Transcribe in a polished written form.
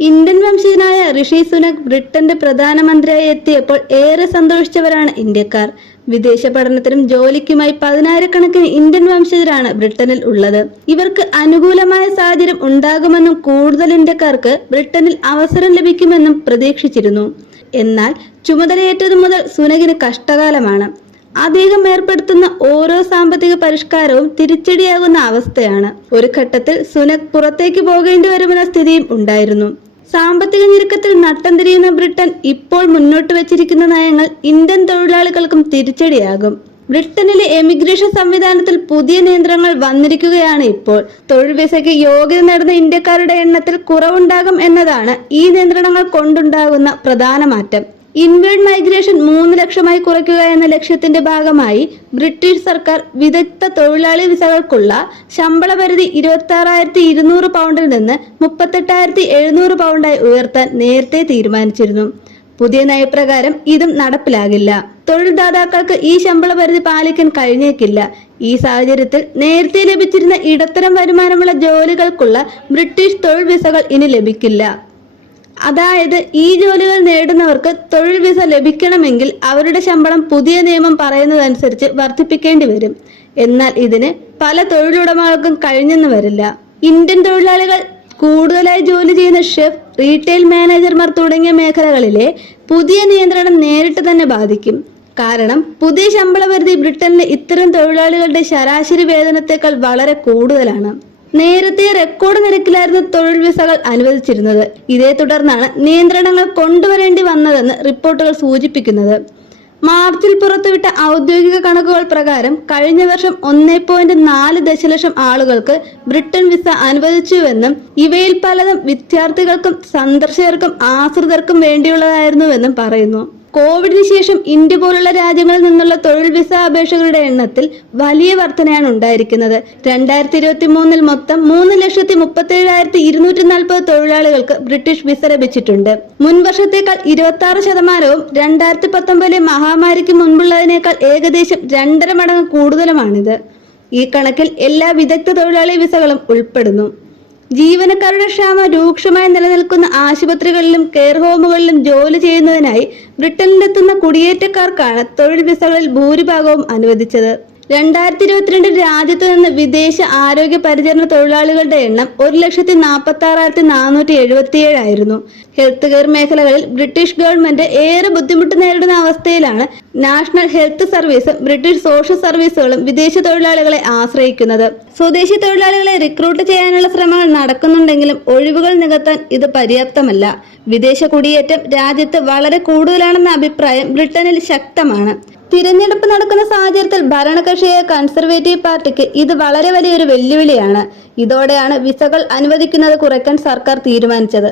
Indian വംശജനായ ഋഷി സുനക് ബ്രിട്ടന്റെ പ്രധാനമന്ത്രിയായി എത്തിയപ്പോൾ ഏറെ സന്തോഷിച്ചവരാണ് ഇന്ത്യക്കാർ. വിദേശ പഠനത്തിനും ജോലിക്കുമായി 10,000-കണക്കിന് ഇന്ത്യൻ വംശജരാണ് ബ്രിട്ടനിൽ ഉള്ളത്. ഇവർക്ക് അനുകൂലമായ സാഹചര്യം ഉണ്ടാകുമെന്നും കൂടുതൽ ഇന്ത്യക്കാർക്ക് ബ്രിട്ടനിൽ അവസരം ലഭിക്കുമെന്നും പ്രതീക്ഷിച്ചിരുന്നു. എന്നാൽ ചുമതലയേറ്റതു മുതൽ സുനകിന് കഷ്ടകാലമാണ്. അദ്ദേഹം ഏർപ്പെടുത്തുന്ന ഓരോ സാമ്പത്തിക പരിഷ്കാരവും തിരിച്ചടിയാകുന്ന അവസ്ഥയാണ്. ഒരു ഘട്ടത്തിൽ സുനക് പുറത്തേക്ക് പോകേണ്ടി വരുമെന്ന സ്ഥിതിയും ഉണ്ടായിരുന്നു. സാമ്പത്തിക ഞെരുക്കത്തിൽ നട്ടം തിരിയുന്ന ബ്രിട്ടൻ ഇപ്പോൾ മുന്നോട്ട് വച്ചിരിക്കുന്ന നയങ്ങൾ ഇന്ത്യൻ തൊഴിലാളികൾക്കും തിരിച്ചടിയാകും. ബ്രിട്ടനിലെ എമിഗ്രേഷൻ സംവിധാനത്തിൽ പുതിയ നിയന്ത്രണങ്ങൾ വന്നിരിക്കുകയാണ് ഇപ്പോൾ. തൊഴിൽ വിസയ്ക്ക് യോഗ്യത നേടുന്ന ഇന്ത്യക്കാരുടെ എണ്ണത്തിൽ കുറവുണ്ടാകും എന്നതാണ് ഈ നിയന്ത്രണങ്ങൾ കൊണ്ടുണ്ടാകുന്ന പ്രധാന മാറ്റം. ഇൻവേർഡ് മൈഗ്രേഷൻ 3 ലക്ഷമായി കുറയ്ക്കുക എന്ന ലക്ഷ്യത്തിന്റെ ഭാഗമായി ബ്രിട്ടീഷ് സർക്കാർ വിദഗ്ധ തൊഴിലാളി വിസകൾക്കുള്ള ശമ്പള പരിധി 26,200 പൗണ്ടിൽ നിന്ന് 38,700 പൗണ്ടായി ഉയർത്താൻ നേരത്തെ തീരുമാനിച്ചിരുന്നു. പുതിയ നയപ്രകാരം ഇതും നടപ്പിലാകില്ല. തൊഴിൽദാതാക്കൾക്ക് ഈ ശമ്പള പരിധി പാലിക്കാൻ കഴിഞ്ഞേക്കില്ല. ഈ സാഹചര്യത്തിൽ നേരത്തെ ലഭിച്ചിരുന്ന ഇടത്തരം വരുമാനമുള്ള ജോലികൾക്കുള്ള ബ്രിട്ടീഷ് തൊഴിൽ വിസകൾ ഇനി ലഭിക്കില്ല. അതായത് ഈ ജോലികൾ നേടുന്നവർക്ക് തൊഴിൽ വിസ ലഭിക്കണമെങ്കിൽ അവരുടെ ശമ്പളം പുതിയ നിയമം പറയുന്നതനുസരിച്ച് വർദ്ധിപ്പിക്കേണ്ടി വരും. എന്നാൽ ഇതിന് പല തൊഴിലുടമകൾക്കും കഴിഞ്ഞെന്ന് വരില്ല. ഇന്ത്യൻ തൊഴിലാളികൾ കൂടുതലായി ജോലി ചെയ്യുന്ന ഷെഫ്, റീറ്റെയിൽ മാനേജർമാർ തുടങ്ങിയ മേഖലകളിലെ പുതിയ നിയന്ത്രണം നേരിട്ട് തന്നെ ബാധിക്കും. കാരണം പുതിയ ശമ്പള പരിധി ബ്രിട്ടനിലെ ഇത്തരം തൊഴിലാളികളുടെ ശരാശരി വേതനത്തേക്കാൾ വളരെ കൂടുതലാണ്. നേരത്തെ റെക്കോർഡ് നിരക്കിലായിരുന്നു തൊഴിൽ വിസകൾ അനുവദിച്ചിരുന്നത്. ഇതേ തുടർന്നാണ് നിയന്ത്രണങ്ങൾ കൊണ്ടുവരേണ്ടി വന്നതെന്ന് റിപ്പോർട്ടുകൾ സൂചിപ്പിക്കുന്നത്. മാർച്ചിൽ പുറത്തുവിട്ട ഔദ്യോഗിക കണക്കുകൾ പ്രകാരം കഴിഞ്ഞ വർഷം 1.4 ദശലക്ഷം ആളുകൾക്ക് ബ്രിട്ടൻ വിസ അനുവദിച്ചുവെന്നും ഇവയിൽ പലതും വിദ്യാർത്ഥികൾക്കും സന്ദർശകർക്കും ആശ്രിതർക്കും വേണ്ടിയുള്ളതായിരുന്നുവെന്നും പറയുന്നു. കോവിഡിന് ശേഷം ഇന്ത്യ പോലുള്ള രാജ്യങ്ങളിൽ നിന്നുള്ള തൊഴിൽ വിസ അപേക്ഷകരുടെ എണ്ണത്തിൽ വലിയ വർധനയാണ് ഉണ്ടായിരിക്കുന്നത്. 2023 മൊത്തം 3,37,240 തൊഴിലാളികൾക്ക് ബ്രിട്ടീഷ് വിസ ലഭിച്ചിട്ടുണ്ട്. മുൻ വർഷത്തേക്കാൾ 26%, 2019 മഹാമാരിക്ക് മുൻപുള്ളതിനേക്കാൾ ഏകദേശം 2.5 മടങ്ങ് കൂടുതലുമാണിത്. ഈ കണക്കിൽ എല്ലാ വിദഗ്ധ തൊഴിലാളി വിസകളും ഉൾപ്പെടുന്നു. ജീവനക്കാരുടെ ക്ഷാമം രൂക്ഷമായി നിലനിൽക്കുന്ന ആശുപത്രികളിലും കെയർ ഹോമുകളിലും ജോലി ചെയ്യുന്നതിനായി ബ്രിട്ടനിലെത്തുന്ന കുടിയേറ്റക്കാർക്കാണ് തൊഴിൽ വിസകളിൽ ഭൂരിഭാഗവും അനുവദിച്ചത്. 2022 രാജ്യത്ത് നിന്ന് വിദേശ ആരോഗ്യ പരിചരണ തൊഴിലാളികളുടെ എണ്ണം 1,46,477 ആയിരുന്നു. ഹെൽത്ത് കെയർ മേഖലകളിൽ ബ്രിട്ടീഷ് ഗവൺമെന്റ് ഏറെ ബുദ്ധിമുട്ട് നേരിടുന്ന അവസ്ഥയിലാണ് നാഷണൽ ഹെൽത്ത് സർവീസും ബ്രിട്ടീഷ് സോഷ്യൽ സർവീസുകളും വിദേശ തൊഴിലാളികളെ ആശ്രയിക്കുന്നത്. സ്വദേശി തൊഴിലാളികളെ റിക്രൂട്ട് ചെയ്യാനുള്ള ശ്രമങ്ങൾ നടക്കുന്നുണ്ടെങ്കിലും ഒഴിവുകൾ നികത്താൻ ഇത് പര്യാപ്തമല്ല. വിദേശ കുടിയേറ്റം രാജ്യത്ത് വളരെ കൂടുതലാണെന്ന അഭിപ്രായം ബ്രിട്ടനിൽ ശക്തമാണ്. തിരഞ്ഞെടുപ്പ് നടക്കുന്ന സാഹചര്യത്തിൽ ഭരണകക്ഷിയായ കൺസർവേറ്റീവ് പാർട്ടിക്ക് ഇത് വളരെ വലിയൊരു വെല്ലുവിളിയാണ്. ഇതോടെയാണ് വിസകൾ അനുവദിക്കുന്നത് കുറയ്ക്കാൻ സർക്കാർ തീരുമാനിച്ചത്.